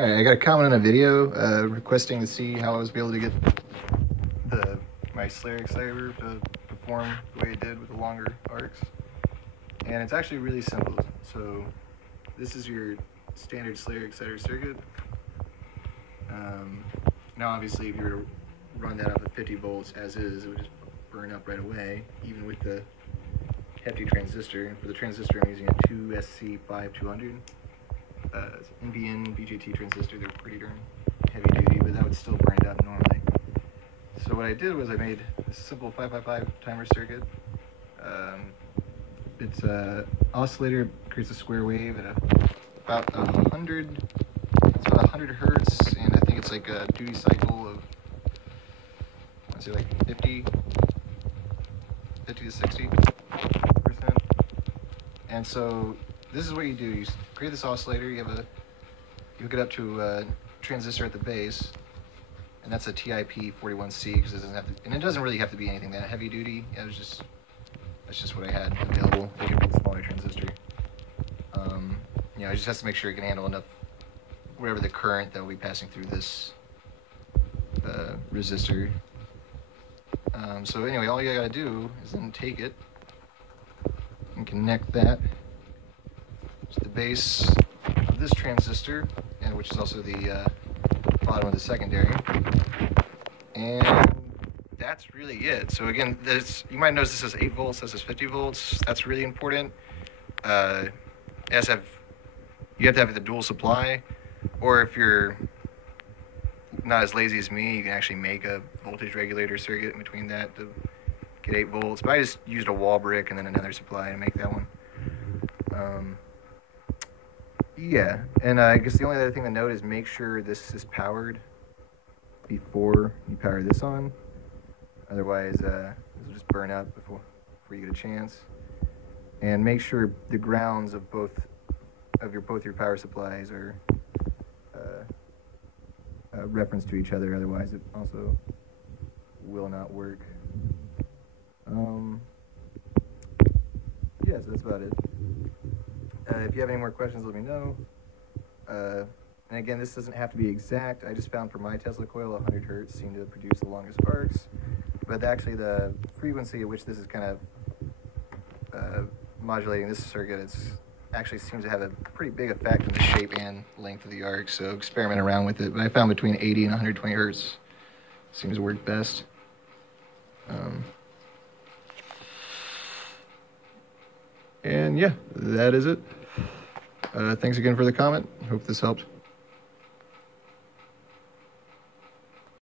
Alright, I got a comment in a video requesting to see how I was able to get my Slayer exciter to perform the way it did with the longer arcs. And it's actually really simple. So this is your standard Slayer exciter circuit. Now obviously if you were to run that up at 50 volts as is, it would just burn up right away, even with the hefty transistor. And for the transistor I'm using a 2SC5200. NBN BJT transistor. They're pretty darn heavy duty, but that would still burn it up normally. So what I did was I made a simple 5x5 timer circuit. It's an oscillator, creates a square wave at about 100. It's about 100 hertz, and I think it's like a duty cycle of, let's say, like 50 to 60%. And so this is what you do. You create this oscillator. You hook it up to a transistor at the base, and that's a TIP41C because it doesn't have to, and it doesn't really have to be anything that heavy duty. That's just what I had available. I could put a smaller transistor. It just has to make sure it can handle enough, whatever the current that will be passing through this resistor. So anyway, all you gotta do is then take it and connect that to the base of this transistor, and which is also the bottom of the secondary. And that's really it. So again, you might notice this is 8 volts, this is 50 volts. That's really important. You have to have the dual supply, or if you're not as lazy as me, you can actually make a voltage regulator circuit in between that to get 8 volts. But I just used a wall brick and then another supply to make that one. Yeah, and I guess the only other thing to note is make sure this is powered before you power this on. Otherwise, this will just burn up before you get a chance. And make sure the grounds of both your power supplies are referenced to each other. Otherwise, it also will not work. Yeah, so that's about it. If you have any more questions, let me know. And again, this doesn't have to be exact. I just found for my Tesla coil, 100 hertz seemed to produce the longest arcs. But actually, the frequency at which this is kind of modulating this circuit, actually seems to have a pretty big effect on the shape and length of the arc. So experiment around with it. But I found between 80 and 120 hertz seems to work best. And yeah, that is it. Thanks again for the comment. Hope this helped.